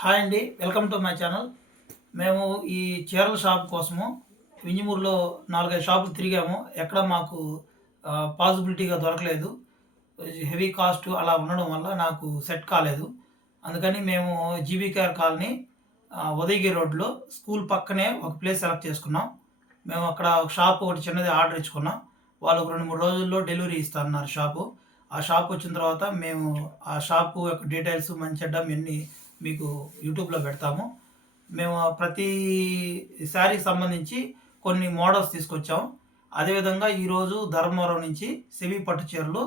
Hi అండి, welcome to my channel. మేము ఈ చీరల షాప్ కోసము వింజమూరులో 4, 5 షాపులు తిరిగాము. ఎక్కడ మాకు పాసిబిలిటీగా దొరకలేదు. హెవీ కాస్ట్ అలా ఉండడం వల్ల నాకు సెట్ కాలేదు. అందుకని మేము జీబీకేఆర్ కాలనీ ఉదయగిరి రోడ్‌లో స్కూల్ పక్కనే ఒక ప్లేస్ సెలెక్ట్ చేసుకున్నాం. మేము అక్కడ ఒక షాప్ ఒకటి చిన్నది ఆర్డర్ ఇచ్చుకున్నాం. వాళ్ళు ఒక 2, 3 రోజుల్లో డెలివరీ ఇస్తా అన్నారు షాపు. ఆ షాప్ వచ్చిన తర్వాత మేము ఆ షాపు యొక్క డీటెయిల్స్ మంచి చెడ్డ ఇవన్నీ మీకు యూట్యూబ్‌లో పెడతాము. మేము ప్రతి శారీకి సంబంధించి కొన్ని మోడల్స్ తీసుకొచ్చాము. అదేవిధంగా ఈరోజు ధర్మవరం నుంచి సెమీ పట్టు చీరలు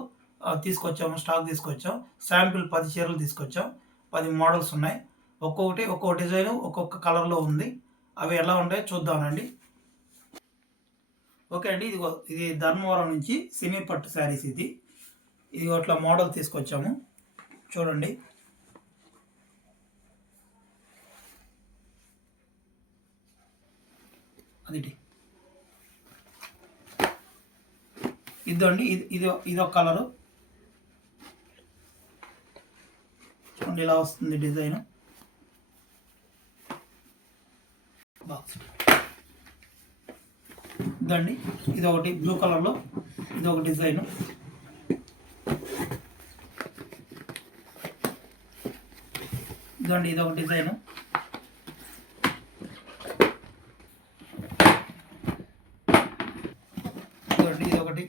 తీసుకొచ్చాము. స్టాక్ తీసుకొచ్చాం. శాంపిల్ 10 చీరలు తీసుకొచ్చాం. 10 మోడల్స్ ఉన్నాయి. ఒక్కొక్కటి ఒక్కొక్క డిజైన్ ఒక్కొక్క కలర్‌లో ఉంది. అవి ఎలా ఉంటాయో చూద్దామండి. ఓకే అండి. ఇది ధర్మవరం నుంచి సెమీ పట్టు శారీస్ ఇది. ఇట్లా మోడల్ తీసుకొచ్చాము. చూడండి. అదిటి ఇదండి. ఇదొక కలరు. చూడండి ఇలా వస్తుంది డిజైన్. బాక్స్ ఇదండి. ఇదొకటి బ్లూ కలర్లో ఇదొక డిజైన్. ఇదండి ఇదొక డిజైన్. ఇదొకటి.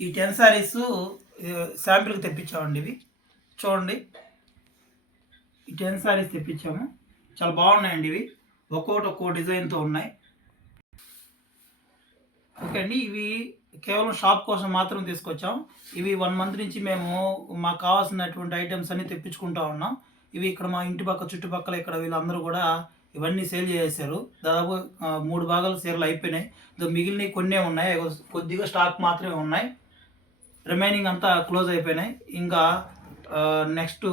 ఈ 10 శారీస్ శాంపిల్కి తెప్పించామండి. ఇవి చూడండి. ఈ 10 శారీస్ తెప్పించాము. చాలా బాగున్నాయండి. ఇవి ఒక్కొక్కటి ఒక్కో డిజైన్తో ఉన్నాయి. ఓకే అండి. ఇవి కేవలం షాప్ కోసం మాత్రం తీసుకొచ్చాం. ఇవి 1 మంత్ నుంచి మేము మాకు కావాల్సినటువంటి ఐటమ్స్ అన్నీ తెప్పించుకుంటా ఉన్నాం. ఇవి ఇక్కడ మా ఇంటి పక్క చుట్టుపక్కల ఇక్కడ వీళ్ళందరూ కూడా ఇవన్నీ సేల్ చేసేసారు. దాదాపు 3 భాగాలు చీరలు అయిపోయినాయి. మిగిలినవి కొన్నే ఉన్నాయి. కొద్దిగా స్టాక్ మాత్రమే ఉన్నాయి. రిమైనింగ్ అంతా క్లోజ్ అయిపోయినాయి. ఇంకా నెక్స్ట్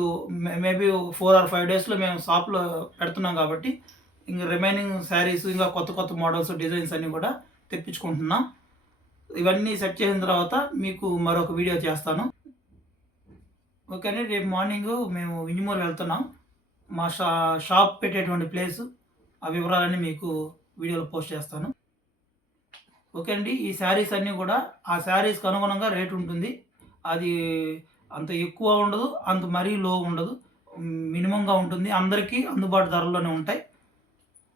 మేబీ 4 or 5 డేస్లో మేము షాప్లో పెడుతున్నాం కాబట్టి ఇంకా రిమైనింగ్ శారీస్ ఇంకా కొత్త కొత్త మోడల్స్ డిజైన్స్ అన్నీ కూడా తెప్పించుకుంటున్నాం. ఇవన్నీ సెట్ చేసిన తర్వాత మీకు మరొక వీడియో చేస్తాను. ఓకేనే. రేపు మార్నింగ్ మేము వింజమూరు వెళ్తున్నాం. మా షాప్ పెట్టేటువంటి ప్లేసు ఆ వివరాలన్నీ మీకు వీడియోలో పోస్ట్ చేస్తాను. ఓకే అండి. ఈ శారీస్ అన్నీ కూడా ఆ శారీస్కి అనుగుణంగా రేట్ ఉంటుంది. అది అంత ఎక్కువ ఉండదు, అంత మరీ లో ఉండదు, మినిమంగా ఉంటుంది. అందరికీ అందుబాటు ధరల్లోనే ఉంటాయి.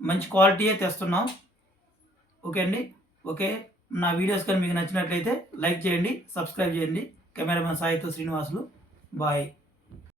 మంచి క్వాలిటీయే తెస్తున్నాం. ఓకే అండి. ఓకే. నా వీడియోస్ కానీ మీకు నచ్చినట్లయితే లైక్ చేయండి, సబ్స్క్రైబ్ చేయండి. కెమెరామెన్ సాయితో శ్రీనివాసులు. బాయ్.